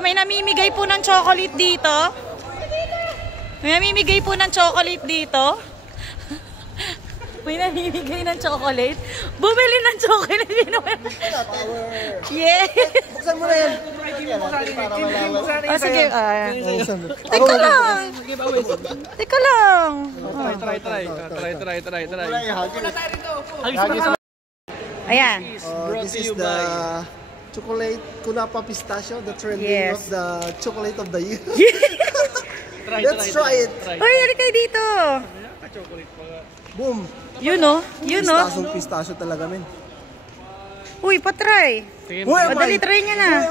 may namimigay po ng chocolate dito. May namimigay po ng chocolate dito. May namimigay ng chocolate. Bumili ng chocolate. Yeah. Buksan mo na yan. Oh, sige. Teka lang. Teka lang. Try. Ayan. This is the chocolate Kunapa Pistachio, the trending of the chocolate of the year. Let's try it. Uy, hali kayo dito. Boom. Yun o. Yun o. Pistachio talaga, men. Uy, patry. Madali, try niya na.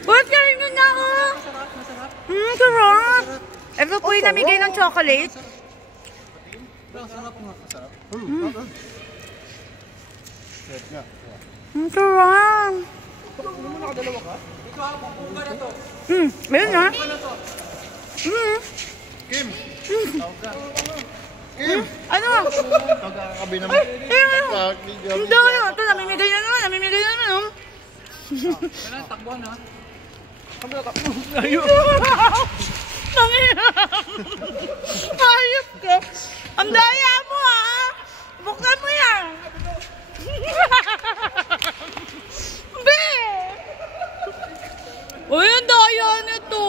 Uy, try niya na ako. Sarap. Ito po yung namigay ng chocolate. Sarap. Sarap. Meron na. Kim. Ano? Pagkakabi naman. Hindi kayo. Ito, namimigay na naman. Takbuhan ha. Ayos ka. Ang daya mo ha. Buksan mo yan. Be! Uy, ang daya nito.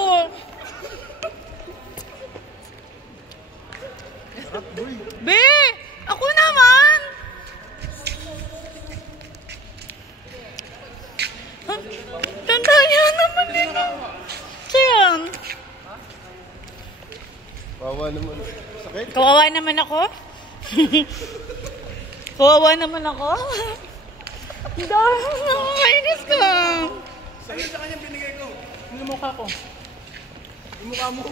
Be! Ako naman! Ang daya naman din. Siyan. Kawawa naman. Sakit? Kawawa naman ako? Kawawa naman ako? Ang daya. Nakakainis ka. Saan sa kanya binigay ko? Yung mukha ko. Yung mukha mo.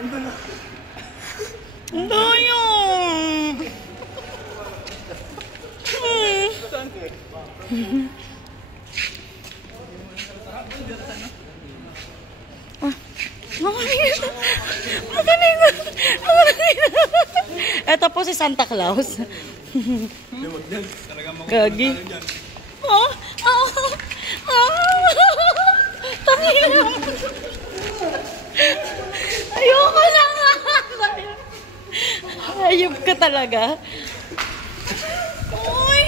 Ando na. Ang daya. Saan ko? Ito po si Santa Claus. Gagi. Tangina. Ayoko na nga. Ayop ka talaga. Uy.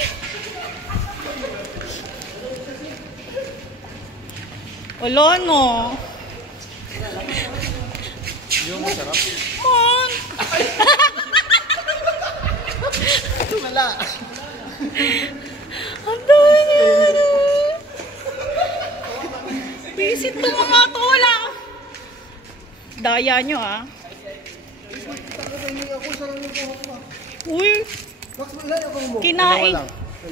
Wala no. Yung masarap. Man. Wala. Ang dami. Visit to mga to. Wala. Daya nyo ah. Uy.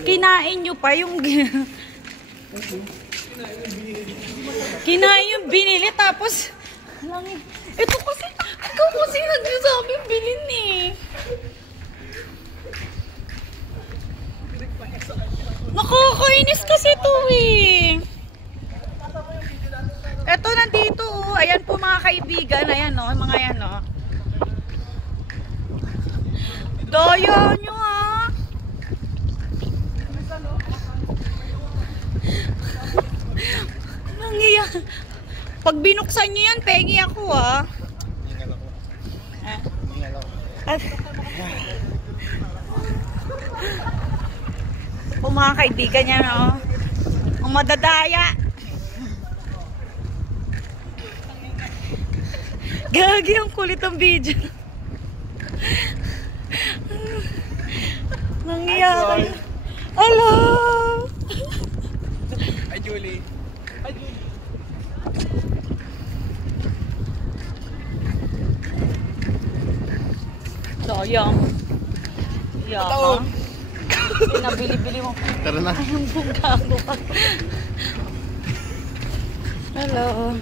Kinain nyo pa yung... Kinain yung binili tapos... Ito kasi... Ikaw kasi nagsasabi bilhin eh. Nakakainis kasi ito eh. Ito nandito oh. Ayan po mga kaibigan. Ayan oh. Mga yan oh. Daya nyo ah. Nangiyak. Pag binuksan nyo yan, pengi ako ah. O mga kaibigan niya no. Ang madadaya. Gagi ang kulit ang video. Nangyayari. Hello. Hi Julie. Hi Julie. Sayang. Yaka. Pinabili-bili mo. Tara na. Ay, ang gago ka. Hello.